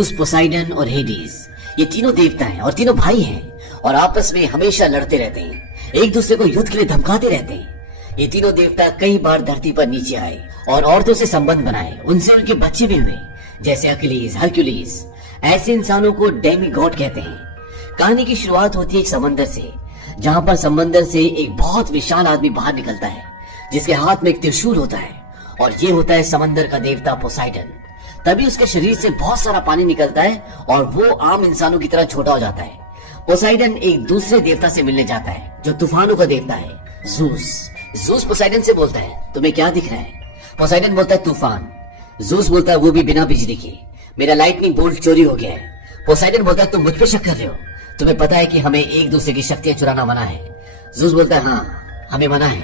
Juice, Poseidon और Hades, ये तीनों देवता हैं और तीनों भाई हैं और आपस में हमेशा लड़ते रहते हैं, एक दूसरे को युद्ध के लिए धमकाते रहते हैं। ये तीनों देवता कई बार धरती पर नीचे आए और औरतों से संबंध बनाए, उनसे उनके बच्चे भी हुए, जैसे अकिलीज, हरक्यूलिस। ऐसे इंसानों को डेमी गॉड कहते हैं। कहानी की शुरुआत होती है एक समंदर से, जहाँ पर समंदर से एक बहुत विशाल आदमी बाहर निकलता है, जिसके हाथ में एक त्रिशूल होता है और ये होता है समंदर का देवता पोसाइडन। तभी उसके शरीर से बहुत सारा पानी निकलता है और वो आम इंसानों की तरह छोटा हो जाता है। पोसाइडन एक दूसरे देवता से मिलने जाता है जो तूफानों का देवता है, जूस। जूस पोसाइडन से बोलता है, तुम्हें क्या दिख रहा है? पोसाइडन बोलता है, तूफान। जूस बोलता है, वो भी बिना बिजली के, मेरा लाइटनिंग बोल्ट चोरी हो गया है। पोसाइडन बोलता है, तुम मुझ पे शक कर रहे हो? तुम्हें पता है कि हमें एक दूसरे की शक्तियां चुराना मना है। जूस बोलता है, हाँ हमें मना है,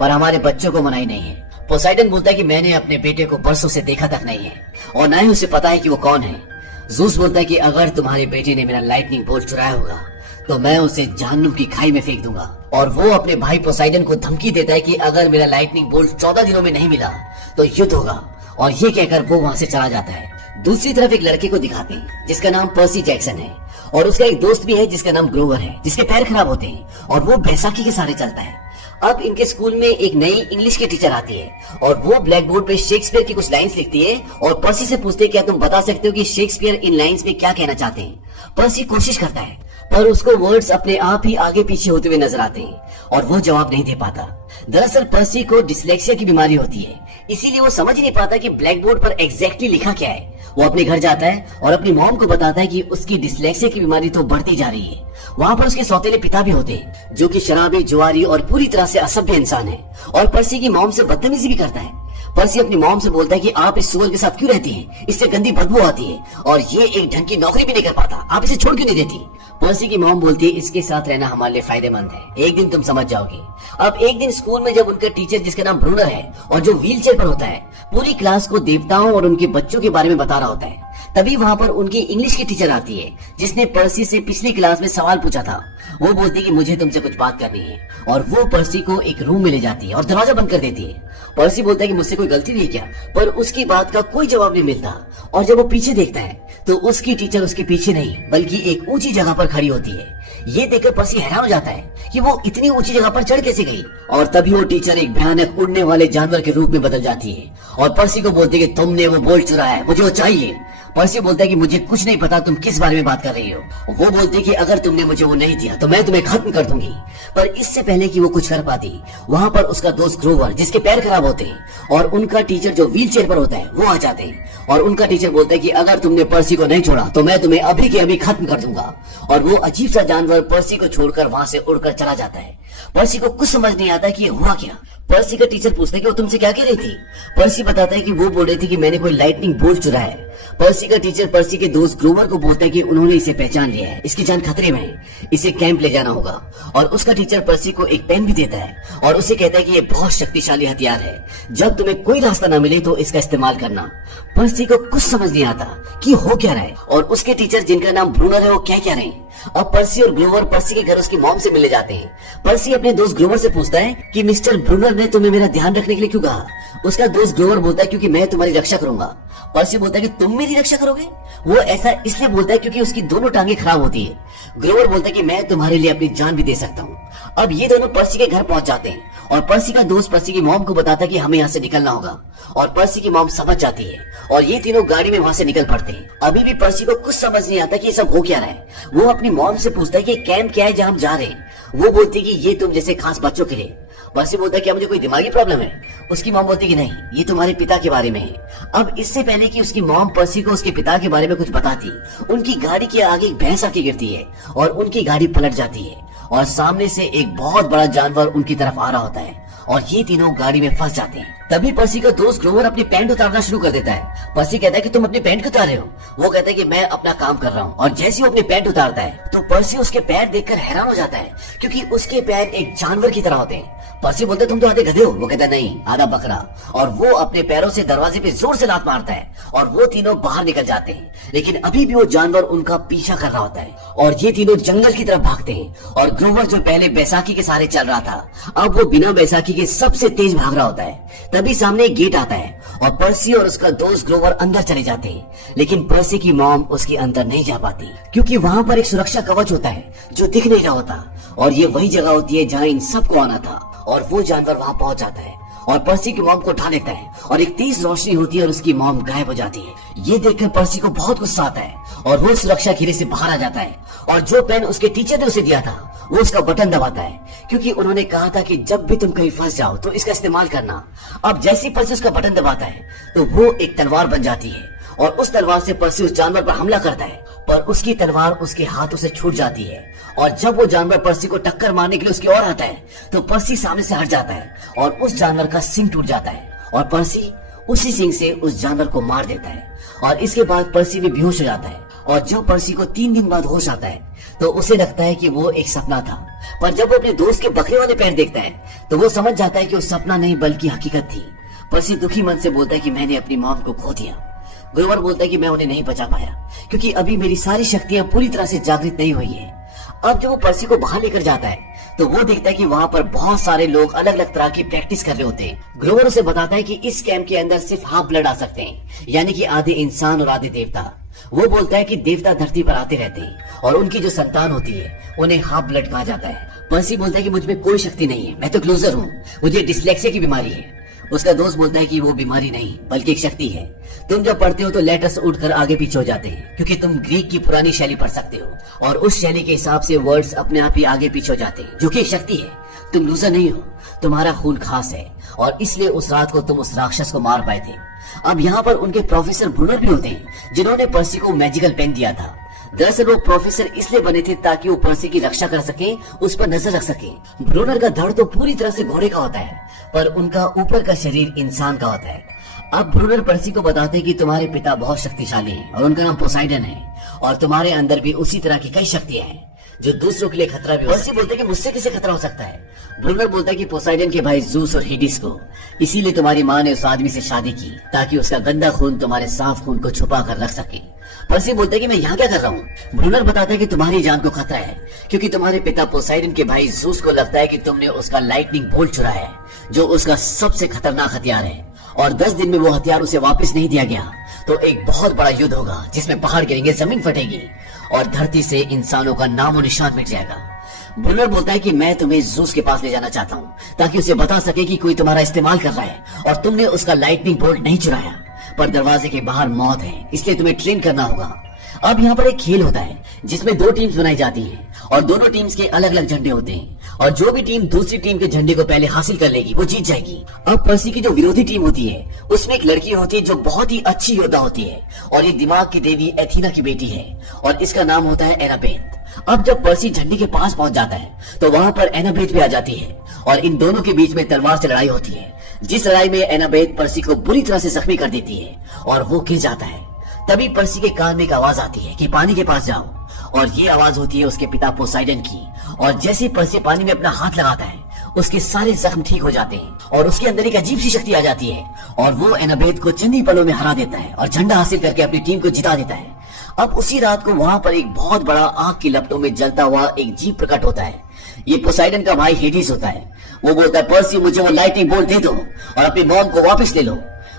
पर हमारे बच्चों को मनाही नहीं है। पोसाइडन बोलता है कि मैंने अपने बेटे को बरसों से देखा तक नहीं है और ना ही उसे पता है कि वो कौन है। जूस बोलता है कि अगर तुम्हारे बेटे ने मेरा लाइटनिंग बोल्ट चुराया होगा तो मैं उसे जहन्नुम की खाई में फेंक दूंगा। और वो अपने भाई पोसाइडन को धमकी देता है कि अगर मेरा लाइटनिंग बोल्ट 14 दिनों में नहीं मिला तो युद्ध होगा, और ये कहकर वो वहाँ से चला जाता है। दूसरी तरफ एक लड़के को दिखाते हैं जिसका नाम पर्सी जैक्सन है और उसका एक दोस्त भी है जिसका नाम ग्रोवर है, जिसके पैर खराब होते हैं और वो बैसाखी के सहारे चलता है। अब इनके स्कूल में एक नई इंग्लिश की टीचर आती है और वो ब्लैक बोर्ड पे शेक्सपियर की कुछ लाइंस लिखती है और पर्सी से पूछते हैं, क्या तुम बता सकते हो कि शेक्सपियर इन लाइंस में क्या कहना चाहते हैं? पर्सी कोशिश करता है पर उसको वर्ड्स अपने आप ही आगे पीछे होते हुए नजर आते हैं और वो जवाब नहीं दे पाता। दरअसल पर्सी को डिस्लेक्सिया की बीमारी होती है, इसीलिए वो समझ नहीं पाता कि ब्लैक बोर्ड पर एग्जैक्टली लिखा क्या है। वो अपने घर जाता है और अपनी मॉम को बताता है कि उसकी डिस्लेक्सिया की बीमारी तो बढ़ती जा रही है। वहाँ पर उसके सौतेले पिता भी होते हैं जो कि शराबी, जुआरी और पूरी तरह से असभ्य इंसान है और पर्सी की मॉम से बदतमीजी भी करता है। पर्सी अपनी मॉम से बोलता है कि आप इस सुअर के साथ क्यों रहती हैं? इससे गंदी बदबू आती है और ये एक ढंग की नौकरी भी नहीं कर पाता, आप इसे छोड़ क्यों नहीं देती? पर्सी की मॉम बोलती है, इसके साथ रहना हमारे लिए फायदेमंद है, एक दिन तुम समझ जाओगी। अब एक दिन स्कूल में जब उनका टीचर, जिसका नाम ब्रूनर है और जो व्हील चेयर पर होता है, पूरी क्लास को देवताओं और उनके बच्चों के बारे में बता रहा होता है, तभी वहाँ पर उनकी इंग्लिश की टीचर आती है जिसने पर्सी से पिछली क्लास में सवाल पूछा था। वो बोलती है कि मुझे तुमसे कुछ बात करनी है और वो पर्सी को एक रूम में ले जाती है और दरवाजा बंद कर देती है। पर्सी बोलता है कि मुझसे कोई गलती हुई है क्या, पर उसकी बात का कोई जवाब नहीं मिलता और जब वो पीछे देखता है तो उसकी टीचर उसके पीछे नहीं बल्कि एक ऊंची जगह पर खड़ी होती है। ये देखकर पर्सी हैरान हो जाता है कि वो इतनी ऊंची जगह पर चढ़ कैसे गई और तभी वो टीचर एक भयानक उड़ने वाले जानवर के रूप में बदल जाती है और पर्सी को बोलती है कि तुमने वो बोल्ट चुराया है, मुझे वो चाहिए। पर्सी बोलता है कि मुझे कुछ नहीं पता, तुम किस बारे में बात कर रही हो? वो बोलती है कि अगर तुमने मुझे वो नहीं दिया तो मैं तुम्हें खत्म कर दूंगी। पर इससे पहले कि वो कुछ कर पाती, वहाँ पर उसका दोस्त ग्रोवर, जिसके पैर खराब होते हैं, और उनका टीचर जो व्हील चेयर पर होता है, वो आ जाते हैं और उनका टीचर बोलता है कि अगर तुमने पर्सी को नहीं छोड़ा तो मैं तुम्हें अभी के अभी खत्म कर दूंगा। और वो अजीब सा जानवर पर्सी को छोड़कर वहाँ से उड़कर चला जाता है। पर्सी को कुछ समझ नहीं आता कि ये हुआ क्या। पर्सी का टीचर पूछता है कि वो तुमसे क्या कह रही थी? पर्सी बताता है कि वो बोल रही थी कि मैंने कोई लाइटनिंग बोल्ट चुराया है। पर्सी का टीचर पर्सी के दोस्त ग्रोवर को बोलता है कि उन्होंने इसे पहचान लिया है, इसकी जान खतरे में है, इसे कैंप ले जाना होगा। और उसका टीचर पर्सी को एक पेन भी देता है और उसे कहता है कि ये बहुत शक्तिशाली हथियार है, जब तुम्हें कोई रास्ता न मिले तो इसका इस्तेमाल करना। पर्सी को कुछ समझ नहीं आता कि हो क्या रहा है और उसके टीचर, जिनका नाम ब्रूनर है, वो क्या कह रहे हैं। अब पर्सी और ग्रोवर पर्सी के घर उसकी मॉम से मिलने जाते हैं। पर्सी अपने दोस्त ग्रोवर से पूछता है कि मिस्टर ब्रूनर ने तुम्हें मेरा ध्यान रखने के लिए क्यों कहा? उसका दोस्त ग्रोवर बोलता है क्योंकि मैं तुम्हारी रक्षा करूंगा। पर्सी बोलता है कि तुम मेरी रक्षा करोगे? वो ऐसा इसलिए बोलता है क्योंकि उसकी दोनों टांगे खराब होती है। ग्रोवर बोलता है कि मैं तुम्हारे लिए अपनी जान भी दे सकता हूँ। अब ये दोनों पर्सी के घर पहुंच जाते हैं और पर्सी का दोस्त पर्सी की मॉम को बताता है कि हमें यहाँ से निकलना होगा और पर्सी की मॉम समझ जाती है और ये तीनों गाड़ी में वहाँ से निकल पड़ते हैं। अभी भी पर्सी को कुछ समझ नहीं आता कि ये सब हो क्या रहा है। वो अपनी मॉम से पूछता है कि कैंप क्या है जहाँ हम जा रहे हैं। वो बोलती है कि ये तुम जैसे खास बच्चों के लिए। पर्सी बोलता है क्या मुझे कोई दिमागी प्रॉब्लम है? उसकी मॉम बोलती है कि नहीं, ये तुम्हारे पिता के बारे में है। अब इससे पहले कि उसकी मॉम पर्सी को उसके पिता के बारे में कुछ बताती, उनकी गाड़ी के आगे एक भैंस आके गिरती है और उनकी गाड़ी पलट जाती है और सामने से एक बहुत बड़ा जानवर उनकी तरफ आ रहा होता है और ये तीनों गाड़ी में फंस जाते हैं। तभी पर्सी का दोस्त ग्रोवर अपनी पैंट उतारना शुरू कर देता है। पर्सी कहता है कि तुम अपनी पैंट क्यों उतार रहे हो? वो कहता है कि मैं अपना काम कर रहा हूँ। और जैसे ही वो अपनी पैंट उतारता है तो पर्सी उसके पैर देखकर हैरान हो जाता है क्योंकि उसके पैर एक जानवर की तरह होते हैं। पर्सी बोलता है तुम तो आधे गधे हो। वो कहता है नहीं, आधा बकरा। और वो अपने पैरों से दरवाजे पे जोर से लात मारता है और वो तीनों बाहर निकल जाते हैं। लेकिन अभी भी वो जानवर उनका पीछा कर रहा होता है और ये तीनों जंगल की तरफ भागते हैं। और ग्रोवर जो पहले बैसाखी के सहारे चल रहा था, अब वो बिना बैसाखी के सबसे तेज भाग रहा होता है। तभी सामने एक गेट आता है और पर्सी और उसका दोस्त ग्रोवर अंदर चले जाते हैं, लेकिन पर्सी की मॉम उसके अंदर नहीं जा पाती क्योंकि वहाँ पर एक सुरक्षा कवच होता है जो दिख नहीं रहा होता, और ये वही जगह होती है जहाँ इन सबको आना था। और वो जानवर वहाँ पहुँच जाता है और पर्सी की मॉम को उठा लेता है और एक तेज रोशनी होती है और उसकी मॉम गायब हो जाती है। ये देखकर पर्सी को बहुत गुस्सा आता है और वो सुरक्षा घेरे से बाहर आ जाता है और जो पेन उसके टीचर ने उसे दिया था वो उसका बटन दबाता है, क्योंकि उन्होंने कहा था कि जब भी तुम कहीं फंस जाओ तो इसका इस्तेमाल करना। अब जैसे ही पर्सी उसका बटन दबाता है तो वो एक तलवार बन जाती है और उस तलवार से पर्सी उस जानवर पर हमला करता है, पर उसकी तलवार उसके हाथों से छूट जाती है। और जब वो जानवर पर्सी को टक्कर मारने के लिए उसकी ओर आता है तो पर्सी सामने से हट जाता है और उस जानवर का सिंग टूट जाता है और पर्सी उसी सिंग से उस जानवर को मार देता है। और इसके बाद पर्सी भी बेहोश हो जाता है और जब पर्सी को 3 दिन बाद होश आता है तो उसे लगता है कि वो एक सपना था, पर जब वो अपने दोस्त के बकरे वाले पैर देखता है तो वो समझ जाता है कि वो सपना नहीं बल्कि हकीकत थी। पर्सी दुखी मन से बोलता है कि मैंने अपनी मॉम को खो दिया। ग्रोवर बोलता है कि मैं उन्हें नहीं बचा पाया क्योंकि अभी मेरी सारी शक्तियां पूरी तरह से जागृत नहीं हुई है। अब जब वो पर्सी को बाहर लेकर जाता है तो वो देखता है कि वहाँ पर बहुत सारे लोग अलग अलग तरह की प्रैक्टिस कर रहे होते हैं। ग्रोवर उसे बताता है कि इस कैंप के अंदर सिर्फ हाफ ब्लड आ सकते हैं, यानी कि आधे इंसान और आधे देवता। वो बोलता है कि देवता धरती पर आते रहते हैं और उनकी जो संतान होती है उन्हें हाफ ब्लड कहा जाता है। पर्सी बोलता है कि मुझ में कोई शक्ति नहीं है, मैं तो क्लोजर हूँ, मुझे डिस्लेक्सिया की बीमारी है। उसका दोस्त बोलता है कि वो बीमारी नहीं बल्कि एक शक्ति है। तुम जब पढ़ते हो तो लेटर्स उठकर आगे पीछे हो जाते हैं क्योंकि तुम ग्रीक की पुरानी शैली पढ़ सकते हो और उस शैली के हिसाब से वर्ड्स अपने आप ही आगे पीछे हो जाते हैं, जो कि एक शक्ति है। तुम लूजर नहीं हो, तुम्हारा खून खास है और इसलिए उस रात को तुम उस राक्षस को मार पाए थे। अब यहाँ पर उनके प्रोफेसर ब्रूनर भी होते हैं जिन्होंने पर्सी को मैजिकल पेन दिया था। दरअसल वो प्रोफेसर इसलिए बने थे ताकि वो पर्सी की रक्षा कर सके, उस पर नजर रख सके। ब्रूनर का धड़ तो पूरी तरह से घोड़े का होता है पर उनका ऊपर का शरीर इंसान का होता है। अब ब्रूनर पर्सी को बताते हैं कि तुम्हारे पिता बहुत शक्तिशाली हैं और उनका नाम पोसाइडन है और तुम्हारे अंदर भी उसी तरह की कई शक्तियां हैं जो दूसरों के लिए खतरा भी हो। पर्सी बोलते हैं कि मुझसे किसे खतरा हो सकता है। ब्रूनर बोलता है कि पोसाइडन के भाई जूस और हेडिस को, इसीलिए तुम्हारी माँ ने उस आदमी से शादी की ताकि उसका गंदा खून तुम्हारे साफ खून को छुपा कर रख सके। पर्सी बोलता है कि मैं यहाँ क्या कर रहा हूँ। ब्रूनर बताता है कि तुम्हारी जान को खतरा है क्योंकि तुम्हारे पिता पोसाइडन के भाई जूस को लगता है कि तुमने उसका लाइटनिंग बोल्ट चुराया है जो उसका सबसे खतरनाक हथियार है और 10 दिन में वो हथियार उसे वापस नहीं दिया गया तो एक बहुत बड़ा युद्ध होगा जिसमें पहाड़ गिरेंगे, जमीन फटेगी और धरती से इंसानों का नामो निशान मिट जाएगा। ब्रूनर बोलता है कि मैं तुम्हें जूस के पास ले जाना चाहता हूँ ताकि उसे बता सके कि कोई तुम्हारा इस्तेमाल कर रहा है और तुमने उसका लाइटनिंग बोल्ट नहीं चुराया, पर दरवाजे के बाहर मौत है, इसलिए तुम्हें ट्रेन करना होगा। अब यहाँ पर एक खेल होता है जिसमें 2 टीम्स बनाई जाती हैं और दोनों टीम्स के अलग अलग झंडे होते हैं और जो भी टीम दूसरी टीम के झंडे को पहले हासिल कर लेगी वो जीत जाएगी। अब पर्सी की जो विरोधी टीम होती है उसमें एक लड़की होती है जो बहुत ही अच्छी योद्धा होती है और ये दिमाग की देवी एथीना की बेटी है और इसका नाम होता है एनाबेथ। अब जब पर्सी झंडे के पास पहुंच जाता है तो वहाँ पर एनाबेथ भी आ जाती है और इन दोनों के बीच में तलवार से लड़ाई होती है, जिस लड़ाई में एनाबेथ पर्सी को बुरी तरह से जख्मी कर देती है और वो गिर जाता है। तभी पर्सी के कान में एक आवाज आती है कि पानी के पास जाओ और ये आवाज होती है उसके पिता पोसाइडन की और जैसे पर्सी पानी में अपना हाथ लगाता है उसके सारे जख्म ठीक हो जाते हैं और उसके अंदर एक अजीब सी शक्ति आ जाती है और वो एनाबेथ को चंद ही पलों में हरा देता है और झंडा हासिल करके अपनी टीम को जिता देता है। अब उसी रात को वहाँ पर एक बहुत बड़ा आग की लपटों में जलता हुआ एक जीप प्रकट होता है। ये पोसाइडन का भाई हेडिस होता है। वो बोलता है पर्सी मुझे वो लाइटनिंग बोल्ट दे दो और अपनी मॉम को वापस ले लो।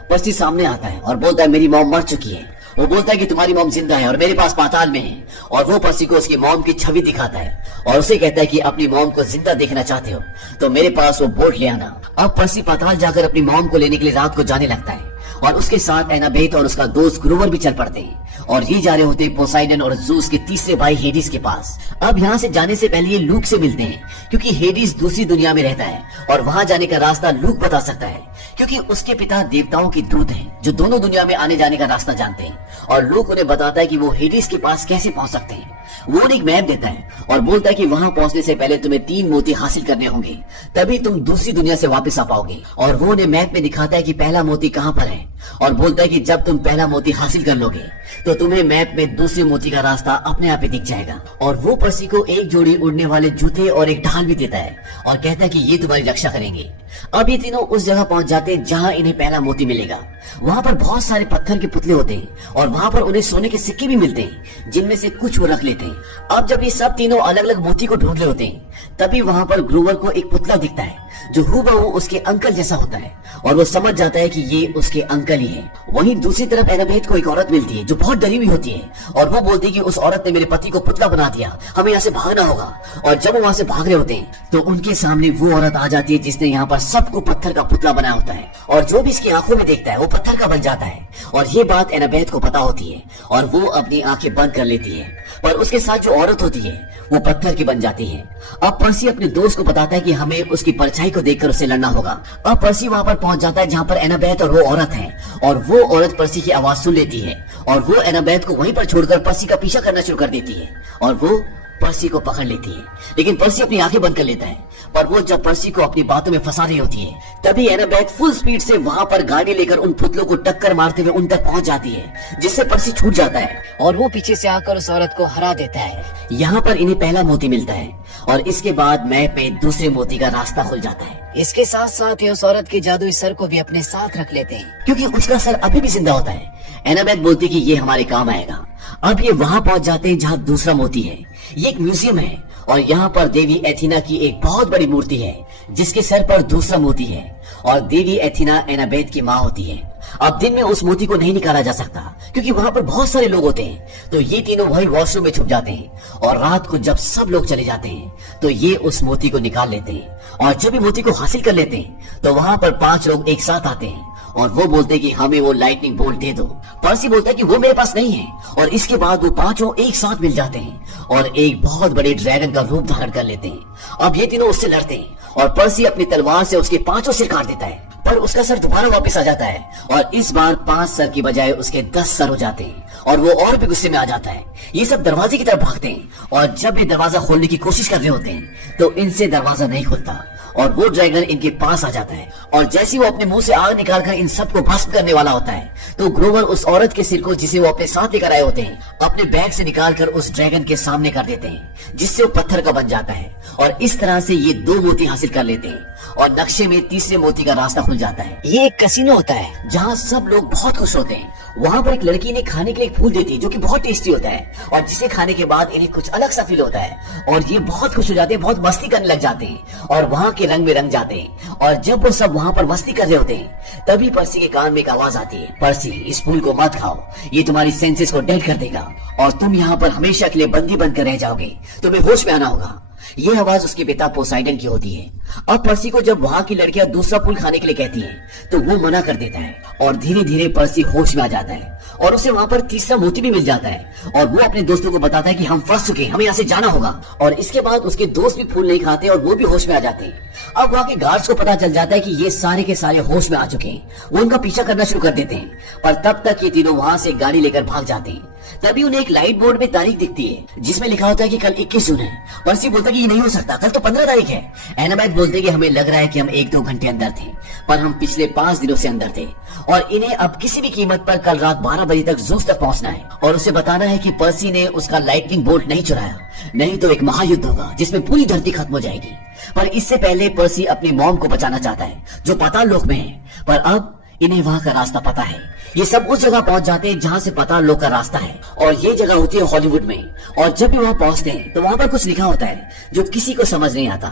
पर्सी सामने आता है और बोलता है मेरी मॉम मर चुकी है। वो बोलता है कि तुम्हारी मॉम जिंदा है और मेरे पास पाताल में है और वो पर्सी को उसकी मॉम की छवि दिखाता है और उसे कहता है कि अपनी मॉम को जिंदा देखना चाहते हो तो मेरे पास वो बोल्ट ले आना। अब पर्सी पाताल जाकर अपनी मॉम को लेने के लिए रात को जाने लगता है और उसके साथ एनाबेथ और उसका दोस्त ग्रोवर भी चल पड़ते हैं और ये जा रहे होते हैं पोसाइडन और जूस के तीसरे भाई हेडिस के पास। अब यहाँ से जाने से पहले ये लूक से मिलते हैं क्योंकि हेडिस दूसरी दुनिया में रहता है और वहाँ जाने का रास्ता लूक बता सकता है क्योंकि उसके पिता देवताओं के दूत हैं जो दोनों दुनिया में आने जाने का रास्ता जानते हैं और लूक उन्हें बताता है कि वो हेडिस के पास कैसे पहुंच सकते हैं। वो उन्हें एक मैप देता है और बोलता है कि वहां पहुंचने से पहले तुम्हें 3 मोती हासिल करने होंगे तभी तुम दूसरी दुनिया से वापस आ पाओगे और वो उन्हें मैप में दिखाता है कि पहला मोती कहाँ पर है और बोलता है कि जब तुम पहला मोती हासिल कर लोगे तो तुम्हें मैप में दूसरे मोती का रास्ता अपने आप ही दिख जाएगा। और वो पर्सी को एक जोड़ी उड़ने वाले जूते और एक ढाल भी देता है और कहता है कि ये तुम्हारी रक्षा करेंगे। अब ये तीनों उस जगह पहुंच जाते हैं जहां इन्हें पहला मोती मिलेगा। वहां पर बहुत सारे पत्थर के पुतले होते हैं और वहां पर उन्हें सोने के सिक्के भी मिलते हैं जिनमें से कुछ वो रख लेते हैं। अब जब ये सब तीनों अलग अलग मोती को ढूंढ रहे होते हैं तभी वहां पर ग्रोवर को एक पुतला दिखता है जो हूबहू उसके अंकल जैसा होता है और वो समझ जाता है कि ये उसके अंकल ही हैं। वहीं दूसरी तरफ एनाबेथ को एक औरत मिलती है जो बहुत डरी हुई होती है और वो बोलती है कि उस औरत ने मेरे पति को पुतला बना दिया, हमें यहाँ से भागना होगा। और जब वो वहाँ से भाग रहे होते हैं तो उनके सामने वो औरत आ जाती है जिसने यहाँ पर सबको पत्थर का पुतला बनाया होता है और जो भी इसकी आंखों में देखता है वो पत्थर का बन जाता है। और ये बात एनाबेथ को पता होती है और वो अपनी आंखें बंद कर लेती है, पर उसके साथ जो औरत होती है वो पत्थर की बन जाती है। अब पर्सी अपने दोस्त को बताता है कि हमें उसकी परछाई को देखकर उसे लड़ना होगा। अब पर्सी वहाँ पर पहुंच जाता है जहाँ पर एनाबेथ और वो औरत है और वो औरत पर्सी की आवाज सुन लेती है और वो एनाबेथ को वहीं पर छोड़कर पर्सी का पीछा करना शुरू कर देती है और वो पर्सी को पकड़ लेती है। लेकिन पर्सी अपनी आंखें बंद कर लेता है, पर वो जब पर्सी को अपनी बातों में फंसा रही होती है तभी एनाबेथ फुल स्पीड से वहाँ पर गाड़ी लेकर उन पुतलों को टक्कर मारते हुए उन तक पहुँच जाती है, जिससे पर्सी छूट जाता है और वो पीछे से आकर उस औरत को हरा देता है। यहाँ पर इन्हें पहला मोती मिलता है और इसके बाद मैप में दूसरे मोती का रास्ता खुल जाता है। इसके साथ साथ ये उस औरत के जादुई सर को भी अपने साथ रख लेते हैं क्योंकि उसका सर अभी भी जिंदा होता है। एनाबेथ बोलती कि ये हमारे काम आएगा। अब ये वहाँ पहुँच जाते हैं जहाँ दूसरा मोती है। ये एक म्यूजियम है और यहाँ पर देवी एथीना की एक बहुत बड़ी मूर्ति है जिसके सर पर दूसरा मोती है और देवी एथीना एनाबेथ की माँ होती है। अब दिन में उस मोती को नहीं निकाला जा सकता क्योंकि वहाँ पर बहुत सारे लोग होते हैं, तो ये तीनों वही वॉशरूम में छुप जाते हैं और रात को जब सब लोग चले जाते हैं तो ये उस मोती को निकाल लेते हैं और जब भी मोती को हासिल कर लेते हैं तो वहाँ पर 5 लोग एक साथ आते हैं और वो बोलते हैं कि हमें वो लाइटनिंग बोल्ट दे दो। पर्सी बोलता है कि वो मेरे पास नहीं है और इसके बाद वो 5 एक साथ मिल जाते हैं और एक बहुत बड़े ड्रैगन का रूप धारण कर लेते हैं। अब ये तीनों उससे लड़ते हैं और पर्सी अपनी तलवार से उसके 5 सिर काट देता है, पर उसका सर दोबारा वापस आ जाता है और इस बार 5 सर की बजाय उसके 10 सर हो जाते हैं और वो और भी गुस्से में आ जाता है। ये सब दरवाजे की तरफ भागते हैं और जब ये दरवाजा खोलने की कोशिश कर रहे होते हैं तो इनसे दरवाजा नहीं खुलता और वो ड्रैगन इनके पास आ जाता है और जैसे वो अपने मुंह से आग निकालकर इन सबको भस्म करने वाला होता है तो ग्रोवर उस औरत के सिर को जिसे वो अपने साथ लेकर आए होते हैं अपने बैग से निकालकर उस ड्रैगन के सामने कर देते हैं, जिससे वो पत्थर का बन जाता है और इस तरह से ये 2 मोती हासिल कर लेते हैं और नक्शे में तीसरे मोती का रास्ता खुल जाता है। ये एक कैसीनो होता है जहाँ सब लोग बहुत खुश होते हैं। वहाँ पर एक लड़की ने खाने के लिए एक फूल देती है जो कि बहुत टेस्टी होता है और जिसे खाने के बाद इन्हें कुछ अलग सा फील होता है और ये बहुत खुश हो जाते हैं, बहुत मस्ती करने लग जाते हैं और वहाँ के रंग में रंग जाते हैं। और जब वो सब वहाँ पर मस्ती कर रहे होते हैं तभी पर्सी के कान में एक आवाज आती है, पर्सी इस फूल को मत खाओ, ये तुम्हारी सेंसेस को डेड कर देगा और तुम यहाँ पर हमेशा के लिए बंदी बनकर रह जाओगे, तुम्हें होश में आना होगा। ये आवाज उसके पिता पोसाइडन की होती है। अब पर्सी को जब वहाँ की लड़कियां दूसरा फूल खाने के लिए कहती हैं तो वो मना कर देता है और धीरे धीरे पर्सी होश में आ जाता है और उसे वहाँ पर तीसरा मोती भी मिल जाता है और वो अपने दोस्तों को बताता है कि हम फंस चुके हैं, हमें यहाँ से जाना होगा। और इसके बाद उसके दोस्त भी फूल नहीं खाते और वो भी होश में आ जाते हैं। अब वहाँ के गार्ड्स को पता चल जाता है कि ये सारे के सारे होश में आ चुके हैं, वो उनका पीछा करना शुरू कर देते हैं, पर तब तक ये तीनों वहाँ से गाड़ी लेकर भाग जाते हैं। तभी उन्हें एक लाइट बोर्ड में तारीख दिखती है जिसमें लिखा होता है कि कल 21 जून है। पर्सी बोलता है कि ये नहीं हो सकता, कल तो 15 तारीख है। एनाबेथ बोलते कि हमें लग रहा है कि हम 1-2 घंटे अंदर थे, पर हम पिछले 5 दिनों से अंदर थे और इन्हें अब किसी भी कीमत पर कल रात 12 बजे तक जूस तक पहुंचना है और उसे बताना है कि पर्सी ने उसका लाइटनिंग बोल्ट नहीं चुराया, नहीं तो एक महायुद्ध होगा जिसमें पूरी धरती खत्म हो जाएगी। पर इससे पहले पर्सी अपनी मॉम को बचाना चाहता है जो पाताल लोक में है, पर अब इन्हें वहाँ का रास्ता पता है। ये सब उस जगह पहुंच जाते हैं जहाँ से पाताल लोक का रास्ता है और ये जगह होती है हॉलीवुड में। और जब भी वहाँ पहुंचते हैं तो वहाँ पर कुछ लिखा होता है जो किसी को समझ नहीं आता,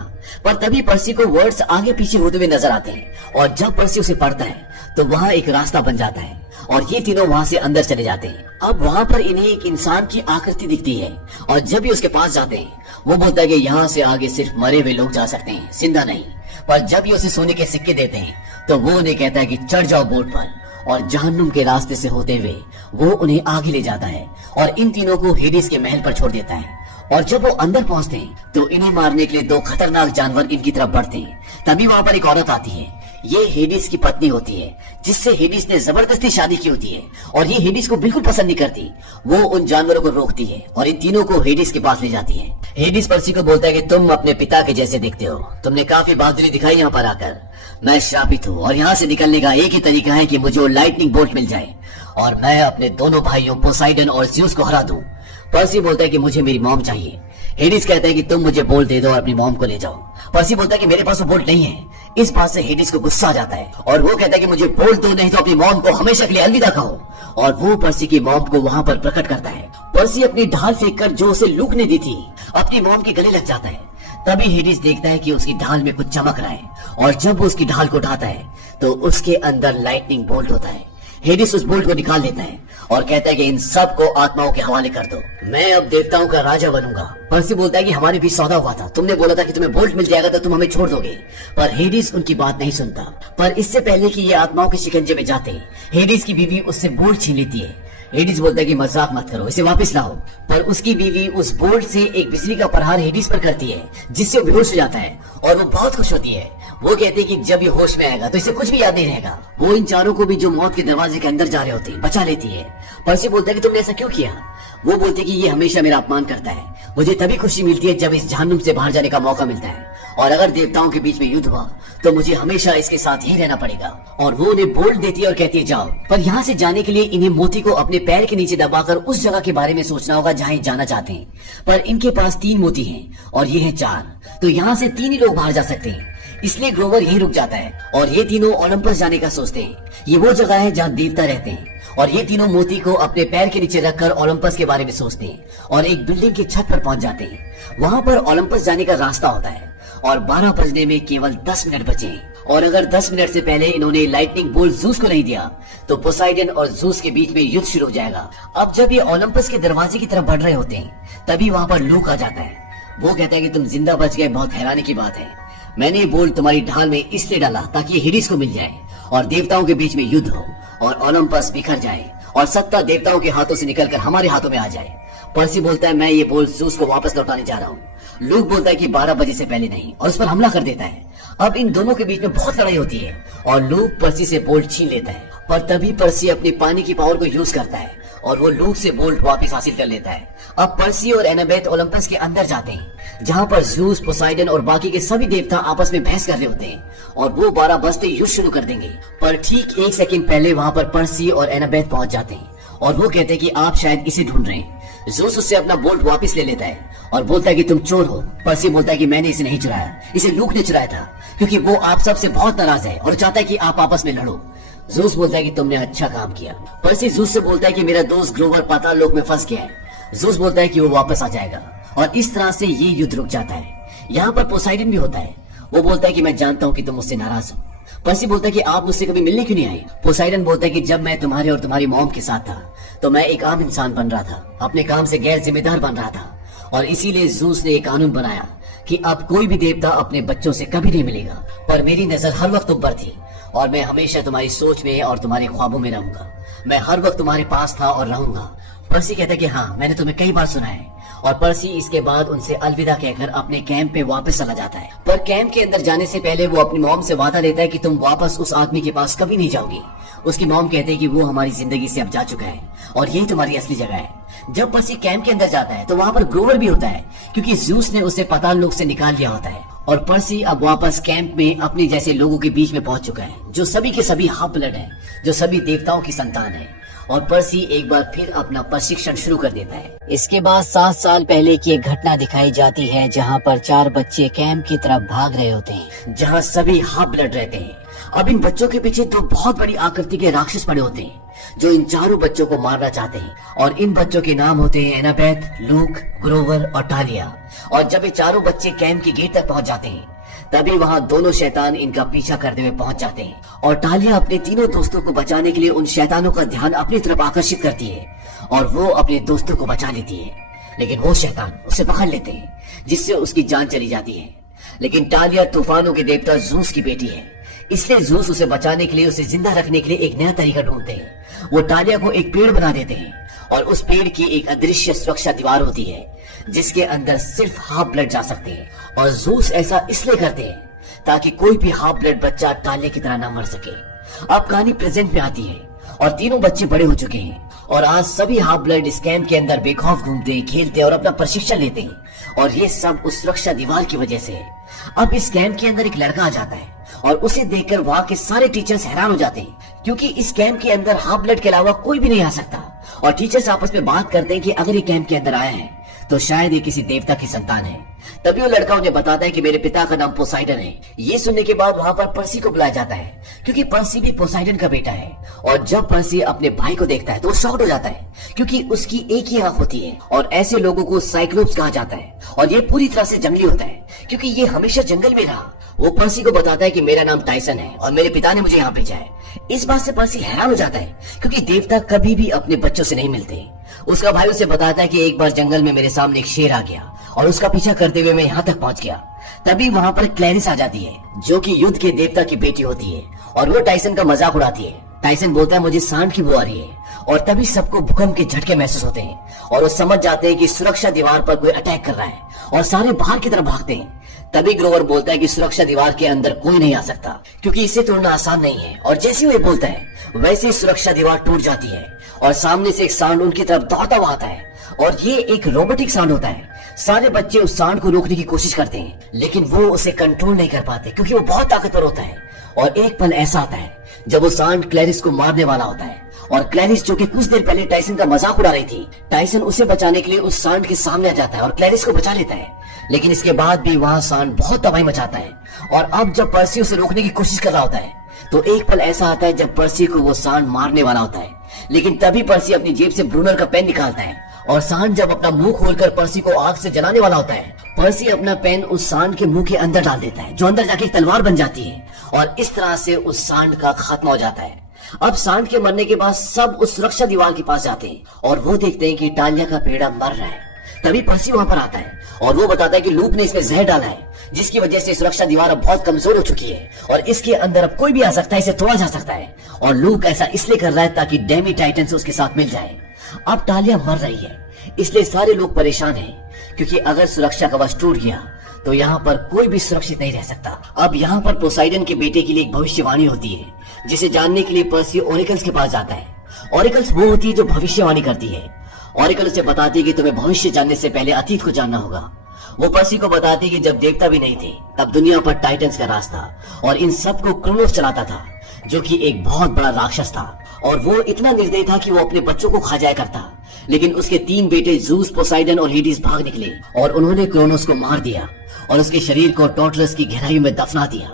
पर तभी पर्सी को वर्ड्स आगे पीछे होते हुए नजर आते हैं और जब पर्सी उसे पढ़ता है तो वहाँ एक रास्ता बन जाता है और ये तीनों वहाँ से अंदर चले जाते हैं। अब वहाँ पर इन्हें एक इंसान की आकृति दिखती है और जब भी उसके पास जाते हैं वो बोलता है कि यहाँ से आगे सिर्फ मरे हुए लोग जा सकते हैं, जिंदा नहीं। पर जब ये उसे सोने के सिक्के देते हैं तो वो उन्हें कहता है कि चढ़ जाओ बोट पर और जहन्नुम के रास्ते से होते हुए वो उन्हें आगे ले जाता है और इन तीनों को हेडिस के महल पर छोड़ देता है। और जब वो अंदर पहुंचते हैं तो इन्हें मारने के लिए 2 खतरनाक जानवर इनकी तरफ बढ़ते हैं। तभी वहाँ पर एक औरत आती है, ये हेडिस की पत्नी होती है जिससे हेडिस ने जबरदस्ती शादी की होती है और ये हेडिस को बिल्कुल पसंद नहीं करती। वो उन जानवरों को रोकती है और इन तीनों को हेडिस के पास ले जाती है। हेडिस पर्सी को बोलता है कि तुम अपने पिता के जैसे दिखते हो, तुमने काफी बहादुरी दिखाई यहाँ पर आकर। मैं श्रापित हूँ और यहाँ से निकलने का एक ही तरीका है कि मुझे वो लाइटनिंग बोल्ट मिल जाए और मैं अपने दोनों भाइयों पोसाइडन और ज़्यूस को हरा दूं। पर्सी बोलता है कि मुझे मेरी मॉम चाहिए। हेडिस कहता है कि तुम मुझे बोल्ट दे दो और अपनी मॉम को ले जाओ। पर्सी बोलता है कि मेरे पास वो बोल्ट नहीं है। इस बात से हेडिस को गुस्सा आ जाता है और वो कहता है कि मुझे बोल्ट दो, नहीं तो अपनी मॉम को हमेशा के लिए अलविदा कहो। और वो पर्सी की मॉम को वहाँ पर प्रकट करता है। पर्सी अपनी ढाल फेंककर जो उसे लूक ने दी थी अपनी मॉम के गले लग जाता है। तभी हेडिस देखता है कि उसकी ढाल में कुछ चमक रहा है और जब वो उसकी ढाल को उठाता है तो उसके अंदर लाइटनिंग बोल्ट होता है। हेडिस उस बोल्ट को निकाल लेता है और कहता है कि इन सब को आत्माओं के हवाले कर दो, मैं अब देवताओं का राजा बनूंगा। पर्सी बोलता है कि हमारे बीच सौदा हुआ था, तुमने बोला था कि तुम्हें बोल्ट मिल जाएगा तो तुम हमें छोड़ दोगे, पर हेडिस उनकी बात नहीं सुनता। पर इससे पहले कि ये आत्माओं के शिकंजे में जाते हेडिस की बीवी उससे बोल्ट छीन लेती है। हेडिस बोलता है कि मजाक मत करो, इसे वापस लाओ, पर उसकी बीवी उस बोल्ट से एक बिजली का प्रहार हेडिस पर करती है जिससे वो बेहोश हो जाता है और वो बहुत खुश होती है। वो कहते हैं कि जब ये होश में आएगा तो इसे कुछ भी याद नहीं रहेगा। वो इन चारों को भी जो मौत के दरवाजे के अंदर जा रहे होते हैं बचा लेती है। पर्सी बोलता है कि तुमने ऐसा क्यों किया? वो बोलते हैं कि ये हमेशा मेरा अपमान करता है, मुझे तभी खुशी मिलती है जब इस जहन्नुम से बाहर जाने का मौका मिलता है, और अगर देवताओं के बीच में युद्ध हुआ तो मुझे हमेशा इसके साथ ही रहना पड़ेगा। और वो उन्हें बोल्ट देती है और कहती है जाओ, पर यहाँ से जाने के लिए इन्हें मोती को अपने पैर के नीचे दबाकर उस जगह के बारे में सोचना होगा जहाँ जाना चाहते हैं। पर इनके पास 3 मोती हैं और ये है 4, तो यहाँ से 3 ही लोग बाहर जा सकते हैं। इसलिए ग्रोवर यहीं रुक जाता है और ये तीनों ओलंपस जाने का सोचते हैं। ये वो जगह है जहाँ देवता रहते हैं और ये तीनों मोती को अपने पैर के नीचे रखकर ओलंपस के बारे में सोचते हैं और एक बिल्डिंग की छत पर पहुंच जाते हैं। वहां पर ओलंपस जाने का रास्ता होता है और 12 बजने में केवल 10 मिनट बचे हैं, और अगर 10 मिनट से पहले इन्होंने लाइटनिंग बोल्ट जूस को नहीं दिया तो पोसाइडन और जूस के बीच में युद्ध शुरू हो जाएगा। अब जब ये ओलंपस के दरवाजे की तरफ बढ़ रहे होते हैं तभी वहां पर लूक आ जाता है। वो कहता है कि तुम जिंदा बच गए, बहुत हैरानी की बात है। मैंने ये बोल्ट तुम्हारी ढाल में इसलिए डाला ताकि ये हेडिस को मिल जाए और देवताओं के बीच में युद्ध हो और ओलंपस बिखर जाए और सत्ता देवताओं के हाथों से निकलकर हमारे हाथों में आ जाए। पर्सी बोलता है मैं ये बोल्ट जूस को वापस लौटाने जा रहा हूँ। लूक बोलता है कि 12 बजे से पहले नहीं, और उस पर हमला कर देता है। अब इन दोनों के बीच में बहुत लड़ाई होती है और लूक पर्सी से बोल्ट छीन लेता है, पर तभी पर्सी अपनी पानी की पावर को यूज करता है और वो लूक से बोल्ट वापस हासिल कर लेता है। अब पर्सी और एनाबेथ ओलंपस के अंदर जाते हैं जहाँ पर जूस, पोसाइडन और बाकी के सभी देवता आपस में बहस कर रहे होते हैं और वो 12 बजते युद्ध शुरू कर देंगे। पर ठीक 1 सेकंड पहले वहाँ पर पर्सी और एनाबेथ पहुंच जाते हैं और वो कहते हैं कि आप शायद इसे ढूंढ रहे हैं। जूस उससे अपना बोल्ट वापस ले लेता है और बोलता है कि तुम चोर हो। पर्सी बोलता है कि मैंने इसे नहीं चुराया, इसे लूक ने चुराया था, क्योंकि वो आप सबसे बहुत नाराज है और चाहता है कि आप आपस में लड़ो। जूस बोलता है कि तुमने अच्छा काम किया। पर्सी जूस से बोलता है कि मेरा दोस्त ग्रोवर पाताल लोक में फंस गया है। जूस बोलता है कि वो वापस आ जाएगा और इस तरह से ये युद्ध रुक जाता है। यहाँ पर पोसाइडन भी होता है। वो बोलता है कि मैं जानता हूँ कि तुम मुझसे नाराज हो। पर्सी बोलता है कि आप मुझसे कभी मिलने क्यों नहीं आए? पोसाइडन बोलता है कि जब मैं तुम्हारे और तुम्हारी मॉम के साथ था तो मैं एक आम इंसान बन रहा था, अपने काम से गैर जिम्मेदार बन रहा था, और इसीलिए जूस ने एक कानून बनाया कि अब कोई भी देवता अपने बच्चों से कभी नहीं मिलेगा। पर मेरी नजर हर वक्त तुम पर थी और मैं हमेशा तुम्हारी सोच में और तुम्हारे ख्वाबों में रहूंगा। मैं हर वक्त तुम्हारे पास था और रहूंगा। पर्सी कहता है कि हाँ, मैंने तुम्हें कई बार सुना है। और पर्सी इसके बाद उनसे अलविदा कहकर अपने कैंप पे वापस चला जाता है। पर कैंप के अंदर जाने से पहले वो अपनी मॉम से वादा लेता है कि तुम वापस उस आदमी के पास कभी नहीं जाओगी। उसकी मॉम कहते हैं कि वो हमारी जिंदगी से अब जा चुका है और यही तुम्हारी असली जगह है। जब पर्सी कैंप के अंदर जाता है तो वहाँ पर ग्रोवर भी होता है, क्योंकि जूस ने उसे पाताल लोक से निकाल लिया होता है। और पर्सी अब वापस कैंप में अपने जैसे लोगों के बीच में पहुंच चुका है, जो सभी के सभी हाफ ब्लड है, जो सभी देवताओं की संतान है। और पर्सी एक बार फिर अपना प्रशिक्षण शुरू कर देता है। इसके बाद 7 साल पहले की एक घटना दिखाई जाती है जहाँ पर 4 बच्चे कैंप की तरफ भाग रहे होते हैं, जहाँ सभी हाफ ब्लड रहते हैं। अब इन बच्चों के पीछे 2 बहुत बड़ी आकृति के राक्षस पड़े होते हैं जो इन चारों बच्चों को मारना चाहते हैं, और इन बच्चों के नाम होते हैं एनाबेथ, लूक, ग्रोवर और टालिया। और जब ये चारों बच्चे कैंप की गेट तक पहुंच जाते हैं तभी वहाँ दोनों शैतान इनका पीछा करते हुए पहुंच जाते हैं, और टालिया अपने तीनों दोस्तों को बचाने के लिए उन शैतानों का ध्यान अपनी तरफ आकर्षित करती है और वो अपने दोस्तों को बचा लेती है। लेकिन वो शैतान उसे पकड़ लेते हैं जिससे उसकी जान चली जाती है। लेकिन टालिया तूफानों के देवता जूस की बेटी है, इसलिए जूस उसे बचाने के लिए, उसे जिंदा रखने के लिए एक नया तरीका ढूंढते हैं। वो टालिया को एक पेड़ बना देते हैं और उस पेड़ की एक अदृश्य सुरक्षा दीवार होती है जिसके अंदर सिर्फ हाफ ब्लड जा सकते हैं। और जूस ऐसा इसलिए करते हैं ताकि कोई भी हाफ ब्लड बच्चा टालिया की तरह ना मर सके। अब कहानी प्रेजेंट में आती है और तीनों बच्चे बड़े हो चुके हैं और आज सभी हाफ ब्लड इस कैंप के अंदर बेखौफ घूमते, खेलते और अपना प्रशिक्षण लेते हैं, और ये सब उस सुरक्षा दीवार की वजह से है। अब इस कैंप के अंदर एक लड़का आ जाता है और उसे देखकर वहाँ के सारे टीचर्स हैरान हो जाते हैं, क्योंकि इस कैंप के अंदर हाफ ब्लड के अलावा कोई भी नहीं आ सकता। और टीचर्स आपस में बात करते हैं कि अगर ये कैंप के अंदर आया है तो शायद ये किसी देवता की संतान है। तभी वो लड़का उन्हें बताता है कि मेरे पिता का नाम पोसाइडन है। ये सुनने के बाद वहाँ पर पर्सी को बुलाया जाता है, क्योंकि पर्सी भी पोसाइडन का बेटा है। और जब पर्सी अपने भाई को देखता है तो वो शॉक्ड हो जाता है, क्योंकि उसकी एक ही आंख होती है और ऐसे लोगों को साइक्लोप्स कहा जाता है। और ये पूरी तरह से जंगली होता है, क्योंकि ये हमेशा जंगल में रहा वो पर्सी को बताता है कि मेरा नाम टाइसन है और मेरे पिता ने मुझे यहाँ भेजा है। इस बात से पर्सी हैरान हो जाता है क्योंकि देवता कभी भी अपने बच्चों से नहीं मिलते। उसका भाई उसे बताता है कि एक बार जंगल में मेरे सामने एक शेर आ गया और उसका पीछा करते हुए मैं यहाँ तक पहुँच गया। तभी वहाँ पर क्लैरिस आ जाती है जो कि युद्ध के देवता की बेटी होती है और वो टाइसन का मजाक उड़ाती है। टाइसन बोलता है मुझे सांड की बू आ रही है और तभी सबको भूकंप के झटके महसूस होते हैं और वो समझ जाते हैं कि सुरक्षा दीवार पर कोई अटैक कर रहा है और सारे बाहर की तरफ भागते हैं। तभी ग्रोवर बोलता है कि सुरक्षा दीवार के अंदर कोई नहीं आ सकता क्योंकि इसे तोड़ना आसान नहीं है। और जैसे वो बोलता है वैसे ही सुरक्षा दीवार टूट जाती है और सामने से एक सांड उनकी तरफ दौड़ता हुआ आता है और ये एक रोबोटिक सांड होता है। सारे बच्चे उस सांड को रोकने की कोशिश करते हैं लेकिन वो उसे कंट्रोल नहीं कर पाते क्योंकि वो बहुत ताकतवर होता है। और एक पल ऐसा आता है जब वो सांड क्लैरिस को मारने वाला होता है और क्लैरिस जो कि कुछ देर पहले टाइसन का मजाक उड़ा रही थी, टाइसन उसे बचाने के लिए उस सांड के सामने आ जाता है और क्लैरिस को बचा लेता है। लेकिन इसके बाद भी वहाँ सांड बहुत तबाही मचाता है और अब जब पर्सी उसे रोकने की कोशिश कर रहा होता है तो एक पल ऐसा आता है जब पर्सी को वो सांड मारने वाला होता है। लेकिन तभी पर्सी अपनी जेब से ब्रूनर का पेन निकालता है और सांड जब अपना मुंह खोलकर पर्सी को आग से जलाने वाला होता है, पर्सी अपना पेन उस सांड के मुंह के अंदर डाल देता है जो अंदर जाके एक तलवार बन जाती है और इस तरह से उस सांड का खात्मा हो जाता है। अब सांड के मरने के बाद सब उस सुरक्षा दीवार के पास जाते हैं और वो देखते हैं कि टालिया का पेड़ा मर रहा है। तभी पर्सी वहाँ पर आता है और वो बताता है कि लूक ने इसमें जहर डाला है जिसकी वजह से सुरक्षा दीवार अब बहुत कमजोर हो चुकी है और इसके अंदर अब कोई भी आ सकता है, इसे तोड़ा जा सकता है। और लूक ऐसा इसलिए कर रहा है ताकि डेमी टाइटन से उसके साथ मिल जाए। अब टालिया मर रही है इसलिए सारे लोग परेशान हैं क्योंकि अगर सुरक्षा कवच टूट गया तो यहाँ पर कोई भी सुरक्षित नहीं रह सकता। अब यहाँ पर पोसाइडन के बेटे के लिए एक भविष्यवाणी होती है जिसे जानने के लिए पर्सी ओरेकल्स के पास जाता है। ओरेकल्स वो होती है जो भविष्यवाणी करती है। ओरेकल उसे बताती है कि तुम्हें भविष्य जानने से पहले अतीत को जानना होगा। वो पर्सी को बताती है कि जब देवता भी नहीं थे तब दुनिया पर टाइटन्स का राज था और इन सब को क्रोनोस चलाता था जो कि एक बहुत बड़ा राक्षस था और वो इतना निर्दयी था कि वो अपने बच्चों को खा जाया करता। लेकिन उसके 3 बेटे जूस, पोसाइडन और हेडिस भाग निकले और उन्होंने क्रोनोस को मार दिया और उसके शरीर को टॉर्टरस की गहराई में दफना दिया।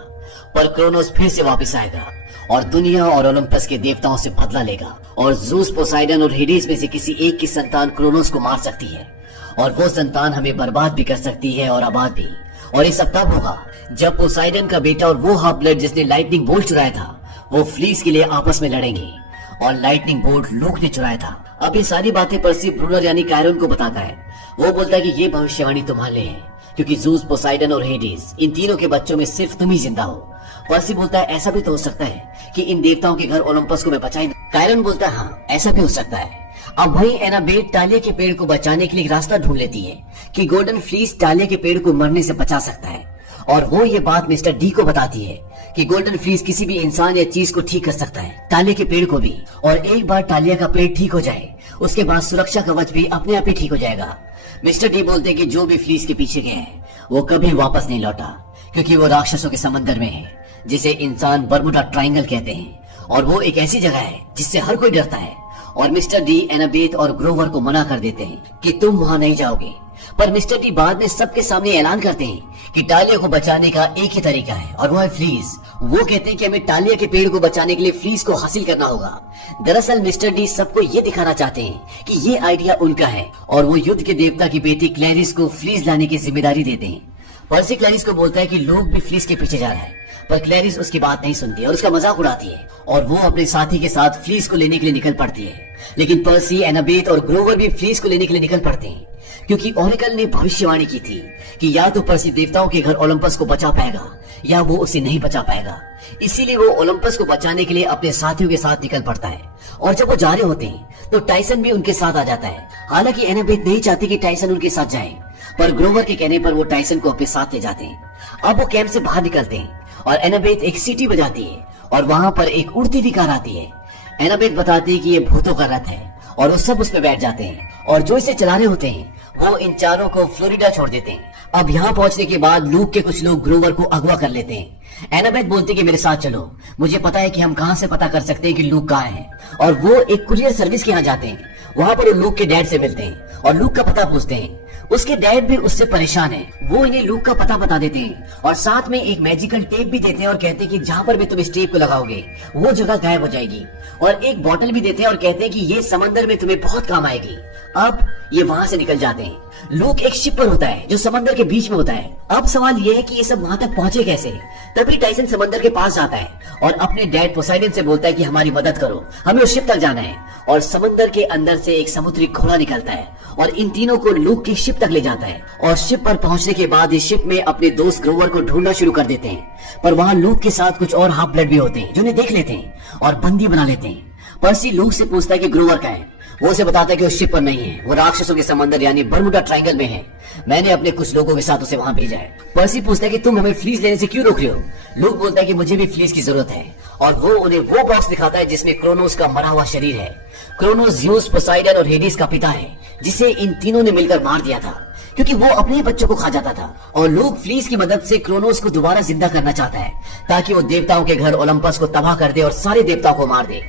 पर क्रोनोस फिर से वापस आएगा और दुनिया और ओलंपस के देवताओं से बदला लेगा और जूस, पोसाइडन और हेडिस में से किसी एक की संतान क्रोनोस को मार सकती है और वो संतान हमें बर्बाद भी कर सकती है और आबाद भी। और ये सब तब होगा जब पोसाइडन का बेटा और वो हाफ ब्लड जिसने लाइटनिंग बोल्ट चुराया था वो फ्लीस के लिए आपस में लड़ेंगे और लाइटनिंग बोल्ट लूक ने चुराया था। अब ये सारी बातें पर्सी ब्रूनर यानी कायरन को बताता है। वो बोलता है कि ये भविष्यवाणी तुम्हारे लिए है क्योंकि जूस, पोसाइडन और हेडिस इन तीनों के बच्चों में सिर्फ तुम ही जिंदा हो। पर्सी बोलता है ऐसा भी तो हो सकता है कि इन देवताओं के घर ओलंपस को मैं बचा ही। कायरन बोलता है हाँ ऐसा भी हो सकता है। अब वही एनाबेट टालिया के पेड़ को बचाने के लिए एक रास्ता ढूंढ लेती है कि गोल्डन फ्लीस टालिया के पेड़ को मरने से बचा सकता है और वो ये बात मिस्टर डी को बताती है कि गोल्डन फ्लीस किसी भी इंसान या चीज को ठीक कर सकता है, टालिया के पेड़ को भी। और एक बार टालिया का पेड़ ठीक हो जाए उसके बाद सुरक्षा कवच भी अपने आप ही ठीक हो जाएगा। मिस्टर डी बोलते हैं कि जो भी फ्लीस के पीछे गए हैं वो कभी वापस नहीं लौटा क्योंकि वो राक्षसों के समंदर में है जिसे इंसान बर्मुडा ट्रायंगल कहते हैं और वो एक ऐसी जगह है जिससे हर कोई डरता है। और मिस्टर डी एनाबेथ और ग्रोवर को मना कर देते हैं कि तुम वहाँ नहीं जाओगे। पर मिस्टर डी बाद में सबके सामने ऐलान करते हैं कि टालिया को बचाने का एक ही तरीका है और वो है फ्लीस। वो कहते हैं कि हमें टालिया के पेड़ को बचाने के लिए फ्लीस को हासिल करना होगा। दरअसल मिस्टर डी सबको ये दिखाना चाहते हैं कि ये आइडिया उनका है और वो युद्ध के देवता की बेटी क्लैरिस को फ्लीस लाने की जिम्मेदारी देते हैं। पर्सी क्लैरिस को बोलता है कि लोग भी फ्लीस के पीछे जा रहा है पर क्लैरिस उसकी बात नहीं सुनती और उसका मजाक उड़ाती है और वो अपने साथी के साथ फ्लीस को लेने के लिए निकल पड़ती है। लेकिन पर्सी, एनाबेथ और ग्रोवर भी फ्लीस को लेने के लिए निकल पड़ते हैं क्योंकि ओरेकल ने भविष्यवाणी की थी कि या तो पर्सी देवताओं के घर ओलंपस को बचा पाएगा या वो उसे नहीं बचा पाएगा। इसीलिए वो ओलंपस को बचाने के लिए अपने साथियों के साथ निकल पड़ता है और जब वो जा रहे होते हैं तो टाइसन भी उनके साथ आ जाता है। हालांकि एनाबेथ नहीं चाहती कि टाइसन उनके साथ जाए पर ग्रोवर के कहने पर वो टाइसन को अपने साथ ले जाते हैं। अब वो कैंप से बाहर निकलते हैं और एनाबेथ एक सीटी बजाती है और वहाँ पर एक उड़ती हुई कार आती है। एनाबेथ बताती है कि ये भूतों का रथ है और वो सब उस पर बैठ जाते हैं और जो इसे चला रहे होते हैं वो इन चारों को फ्लोरिडा छोड़ देते हैं। अब यहाँ पहुंचने के बाद लूक के कुछ लोग ग्रोवर को अगवा कर लेते हैं। एनाबेथ बोलती है कि मेरे साथ चलो, मुझे पता है कि हम कहाँ से पता कर सकते हैं कि लूक कहाँ है। और वो एक कुरियर सर्विस के यहाँ जाते हैं। वहाँ पर वो लूक के डैड से मिलते हैं और लूक का पता पूछते हैं उसके डैड भी उससे परेशान है। वो इन्हें लूक का पता बता देते हैं और साथ में एक मैजिकल टेप भी देते हैं और कहते हैं कि जहाँ पर भी तुम इस टेप को लगाओगे वो जगह गायब हो जाएगी। और एक बोतल भी देते हैं और कहते हैं कि ये समंदर में तुम्हें बहुत काम आएगी। अब ये वहाँ से निकल जाते हैं। लूक एक शिप पर होता है जो समंदर के बीच में होता है। अब सवाल ये है कि ये सब वहाँ तक पहुँचे कैसे। तभी टाइसन समंदर के पास जाता है और अपने डैड पोसाइडन से बोलता है कि हमारी मदद करो, हमें उस शिप तक जाना है। और समंदर के अंदर से एक समुद्री घोड़ा निकलता है और इन तीनों को लूक की शिप तक ले जाता है। और शिप पर पहुंचने के बाद इस शिप में अपने दोस्त ग्रोवर को ढूंढना शुरू कर देते हैं। पर वहाँ लूक के साथ कुछ और हाफ ब्लड भी होते हैं जो उन्हें देख लेते हैं और बंदी बना लेते हैं। पर्सी लूक से पूछता है कि ग्रोवर कहाँ है। वो उसे बताता है कि उस शिप पर नहीं है, वो राक्षसों के समंदर यानी बर्मुडा ट्रायंगल में है। मैंने अपने कुछ लोगों के साथ उसे वहां भेजा है। पर्सी पूछता है कि तुम हमें फ्लीस लेने से क्यों रोक रहे हो। लूक बोलता है कि मुझे भी फ्लीस की जरूरत है और वो उन्हें वो बॉक्स दिखाता है जिसमें क्रोनोस का मरा हुआ शरीर है। क्रोनोस ज़्यूस, पोसाइडन और हेडिस का पिता है जिसे इन तीनों ने मिलकर मार दिया था क्योंकि वो अपने ही बच्चों को खा जाता था। और लूक फ्लीस की मदद से क्रोनोस को दोबारा जिंदा करना चाहता है ताकि वो देवताओं के घर ओलंपस को तबाह कर दे और सारे देवताओं को मार दे।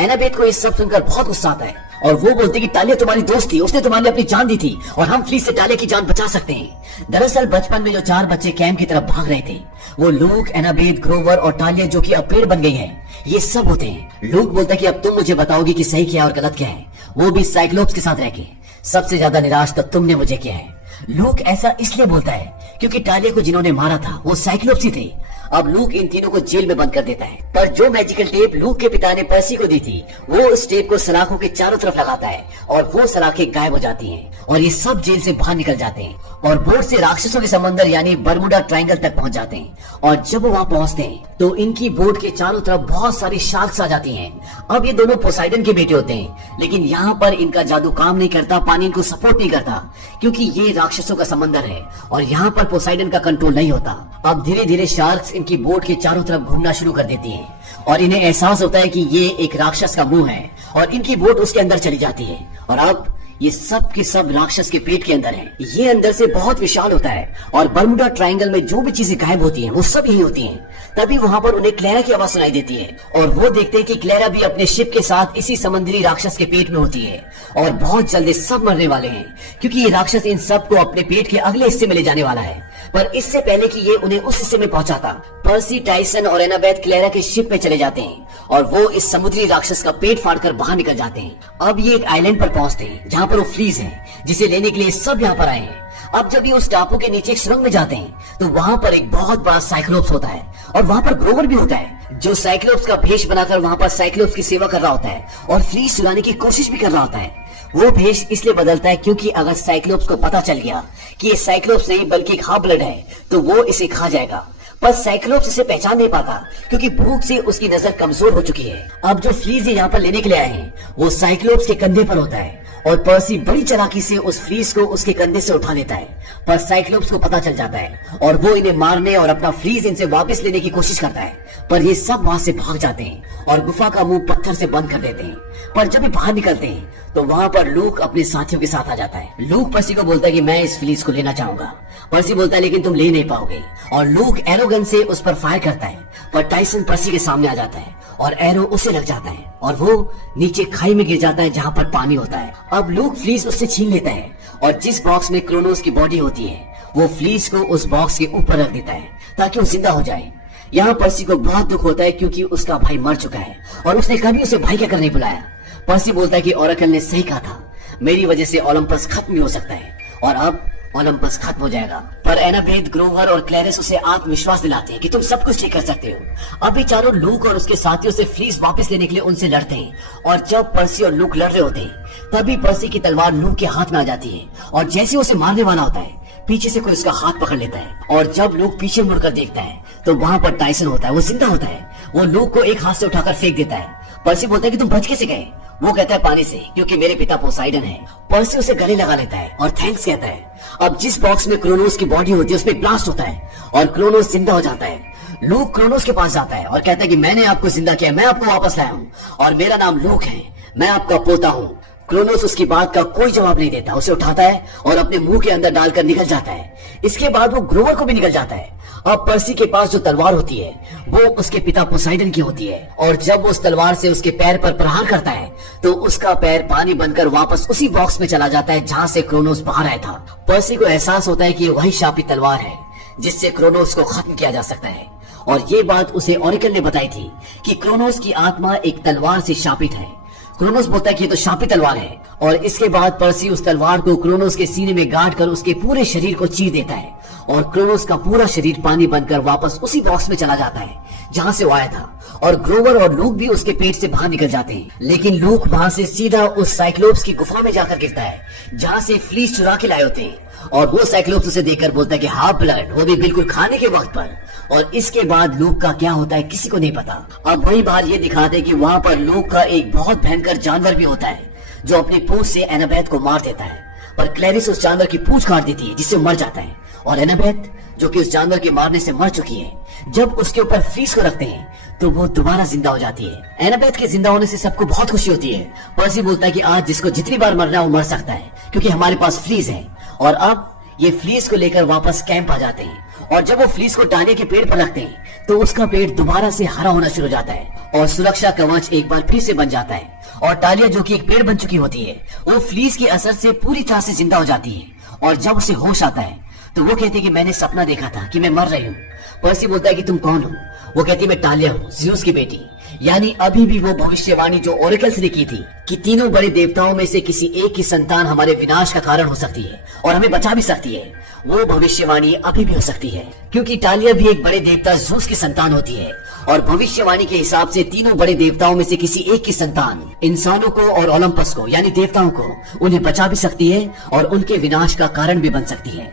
एनाबेथ को ये सब सुनकर बहुत गुस्सा आता है और वो बोलते कि टालिया तुम्हारी दोस्त थी, उसने तुम्हारे लिए अपनी जान दी थी और हम फ्लीस से टालिया की जान बचा सकते हैं। दरअसल बचपन में जो 4 बच्चे कैंप की तरफ भाग रहे थे वो लूक, एनाबेथ, ग्रोवर और टालिया जो कि अब पेड़ बन गई है, ये सब होते हैं। लूक बोलता है कि अब तुम मुझे बताओगी कि सही क्या और गलत क्या है, वो भी साइक्लोप्स के साथ रह के। सबसे ज्यादा निराश तो तुमने मुझे किया है। लूक ऐसा इसलिए बोलता है क्योंकि टालिया को जिन्होंने मारा था वो साइक्लोप्स ही थे। अब लूक इन तीनों को जेल में बंद कर देता है। पर जो मैजिकल टेप लूक के पिता ने पर्सी को दी थी वो उस टेप को सलाखों के चारों तरफ लगाता है और वो सलाखें गायब हो जाती हैं और ये सब जेल से बाहर निकल जाते हैं और बोट से राक्षसों के समंदर यानी बर्मुडा ट्रायंगल तक पहुंच जाते हैं। और जब वो वहां पहुंचते हैं तो इनकी बोट के चारों तरफ बहुत सारी शार्क्स आ जाती हैं। अब ये दोनों पोसाइडन के बेटे होते हैं लेकिन यहाँ पर इनका जादू काम नहीं करता, पानी इनको सपोर्ट नहीं करता क्योंकि ये राक्षसों का समंदर है और यहाँ पर पोसाइडन का कंट्रोल नहीं होता। अब धीरे धीरे शार्क्स इनकी बोट के चारों तरफ घूमना शुरू कर देती हैं और इन्हें एहसास होता है कि ये एक राक्षस का मुंह है और इनकी बोट उसके अंदर चली जाती है। और अब ये सब के सब राक्षस के पेट के अंदर है। ये अंदर से बहुत विशाल होता है और बर्मुडा ट्रायंगल में जो भी चीजें गायब होती हैं वो सब यही होती हैं। तभी वहां पर उन्हें क्लेरा की आवाज सुनाई देती है और वो देखते हैं कि क्लेरा भी अपने शिप के साथ इसी समुद्री राक्षस के पेट में होती है और बहुत जल्दी सब मरने वाले हैं क्योंकि ये राक्षस इन सब को अपने पेट के अगले हिस्से में ले जाने वाला है। पर इससे पहले कि ये उन्हें उस हिस्से में पहुंचाता, पर्सी, टाइसन और एनाबेथ क्लेरा के शिप में चले जाते हैं और वो इस समुद्री राक्षस का पेट फाड़कर बाहर निकल जाते हैं। अब ये एक आइलैंड पर पहुंचते हैं जहाँ पर वो फ्लीस है जिसे लेने के लिए सब यहाँ पर आए हैं। अब जब ये उस टापू के नीचे एक सुरंग में जाते हैं तो वहाँ पर एक बहुत बड़ा साइक्लोप्स होता है और वहाँ पर ग्रोवर भी होता है जो साइक्लोप्स का भेष बनाकर वहाँ पर साइक्लोप्स की सेवा कर रहा होता है और फ्लीस चुराने की कोशिश भी कर रहा होता है। वो भेष इसलिए बदलता है क्योंकि अगर साइक्लोप्स को पता चल गया कि ये साइक्लोप्स नहीं बल्कि एक हाफ ब्लड है तो वो इसे खा जाएगा। पर साइक्लोप्स इसे पहचान नहीं पाता क्योंकि भूख से उसकी नजर कमजोर हो चुकी है। अब जो फ्लीस यहाँ पर लेने के लिए आए हैं वो साइक्लोप्स के कंधे पर होता है और पर्सी बड़ी चालाकी से उस फ्लीस को उसके कंधे से उठा लेता है। पर साइक्लोप्स को पता चल जाता है और वो इन्हें मारने और अपना फ्लीस इनसे वापस लेने की कोशिश करता है। पर ये सब वहां से भाग जाते हैं और गुफा का मुंह पत्थर से बंद कर देते हैं। पर जब ये बाहर निकलते हैं तो वहां पर लूक अपने साथियों के साथ आ जाता है। लूक पर्सी को बोलता है कि मैं इस फ्लीस को लेना चाहूंगा। पर्सी बोलता है लेकिन तुम ले नहीं पाओगे और लूक एरो गन से उस पर फायर करता है। पर टाइसन पर्सी के सामने आ जाता है और एरो उसे लग जाता है और वो नीचे खाई में गिर जाता है जहाँ पर पानी होता है। अब लूक फ्लीस उससे छीन लेता है और जिस बॉक्स में क्रोनोस की बॉडी होती है वो फ्लीस को उस बॉक्स के ऊपर रख देता है ताकि वो जिंदा हो जाए। यहाँ पर्सी को बहुत दुख होता है क्योंकि उसका भाई मर चुका है और उसने कभी उसे भाई कहकर नहीं बुलाया। पर्सी बोलता है कि ओरेकल ने सही कहा था, मेरी वजह से ओलंपस खत्म भी हो सकता है और अब ओलंपस खत्म हो जाएगा। पर एनाबेथ, ग्रोवर और क्लैरिस उसे आत्मविश्वास दिलाते हैं कि तुम सब कुछ ठीक कर सकते हो। अब ये चारों लूक और उसके साथियों से फ्लीस वापस लेने के लिए उनसे लड़ते हैं और जब पर्सी और लूक लड़ रहे होते हैं तभी पर्सी की तलवार लूक के हाथ में आ जाती है और जैसे उसे मारने वाला होता है पीछे से कोई उसका हाथ पकड़ लेता है और जब लूक पीछे मुड़कर देखता है तो वहाँ पर टाइसन होता है। वो जिंदा होता है। वो लूक को एक हाथ से उठाकर फेंक देता है। पर्सी बोलता है कि तुम बच कैसे गए। वो कहता है पानी से, क्योंकि मेरे पिता पोसाइडन है। पर्सी उसे गले लगा लेता है और थैंक्स कहता है। अब जिस बॉक्स में क्रोनोस की बॉडी होती है उसमें ब्लास्ट होता है और क्रोनोस जिंदा हो जाता है। लूक क्रोनोस के पास जाता है और कहता है कि मैंने आपको जिंदा किया, मैं आपको वापस लाया हूँ और मेरा नाम लूक है, मैं आपका पोता हूँ। क्रोनोस उसकी बात का कोई जवाब नहीं देता, उसे उठाता है और अपने मुंह के अंदर डालकर निकल जाता है। इसके बाद वो ग्रोवर को भी निकल जाता है। अब पर्सी के पास जो तलवार होती है वो उसके पिता पोसाइडन की होती है, और जब वो उस तलवार से उसके पैर पर प्रहार करता है तो उसका पैर पानी बनकर वापस उसी बॉक्स में चला जाता है जहाँ से क्रोनोस बाहर आया था। पर्सी को एहसास होता है कि वही शापित तलवार है जिससे क्रोनोस को खत्म किया जा सकता है, और ये बात उसे ओरेकल ने बताई थी कि क्रोनोस की आत्मा एक तलवार से शापित है। क्रोनोस बोलता है कि ये तो शापित तलवार है, और इसके बाद पर्सी उस तलवार को क्रोनोस के सीने में गाड़ कर उसके पूरे शरीर को चीर देता है, और क्रोनोस का पूरा शरीर पानी बनकर वापस उसी बॉक्स में चला जाता है जहाँ से वो आया था, और ग्रोवर और लूक भी उसके पेट से बाहर निकल जाते हैं। लेकिन लूक वहां से सीधा उस साइक्लोप्स की गुफा में जाकर गिरता है जहाँ से फ्लीस चुरा के लाए होते हैं, और वो साइक्लोप्स उसे देखकर बोलता है कि हाफ ब्लड, वो भी बिल्कुल खाने के वक्त पर। और इसके बाद लूक का क्या होता है किसी को नहीं पता। अब वही बार ये दिखाते हैं कि वहाँ पर लूक का एक बहुत भयंकर जानवर भी होता है जो अपनी पूंछ से एनाबेथ को मार देता है, पर क्लैरिस उस जानवर की पूंछ काट देती है जिससे मर जाता है, और एनाबेथ जो कि उस जानवर के मारने से मर चुकी है, जब उसके ऊपर फ्रीज को रखते हैं तो वो दोबारा जिंदा हो जाती है। एनाबेथ के जिंदा होने से सबको बहुत खुशी होती है। पर्सी बोलता है कि आज जिसको जितनी बार मरना है वो मर सकता है क्योंकि हमारे पास फ्रीज है, और अब ये फ्लीस को लेकर वापस कैंप आ जाते हैं, और जब वो फ्लीस को टाले के पेड़ पर रखते हैं तो उसका पेट दोबारा से हरा होना शुरू हो जाता है, और सुरक्षा कवच एक बार फिर से बन जाता है, और टालिया जो कि एक पेड़ बन चुकी होती है वो फ्लीस के असर से पूरी तरह से जिंदा हो जाती है। और जब उसे होश आता है तो वो कहती है कि मैंने सपना देखा था कि मैं मर रही हूँ। पर्सी बोलता है कि तुम कौन हो? वो कहती है मैं टालिया हूँ, ज़्यूस की बेटी। यानी अभी भी वो भविष्यवाणी जो ओरेकल्स ने की थी कि तीनों बड़े देवताओं में से किसी एक की संतान हमारे विनाश का कारण हो सकती है और हमें बचा भी सकती है, वो भविष्यवाणी अभी भी हो सकती है, क्योंकि टालिया भी एक बड़े देवता ज़ूस की संतान होती है, और भविष्यवाणी के हिसाब से तीनों बड़े देवताओं में से किसी एक की संतान इंसानों को और ओलंपस को यानी देवताओं को उन्हें बचा भी सकती है और उनके विनाश का कारण भी बन सकती है।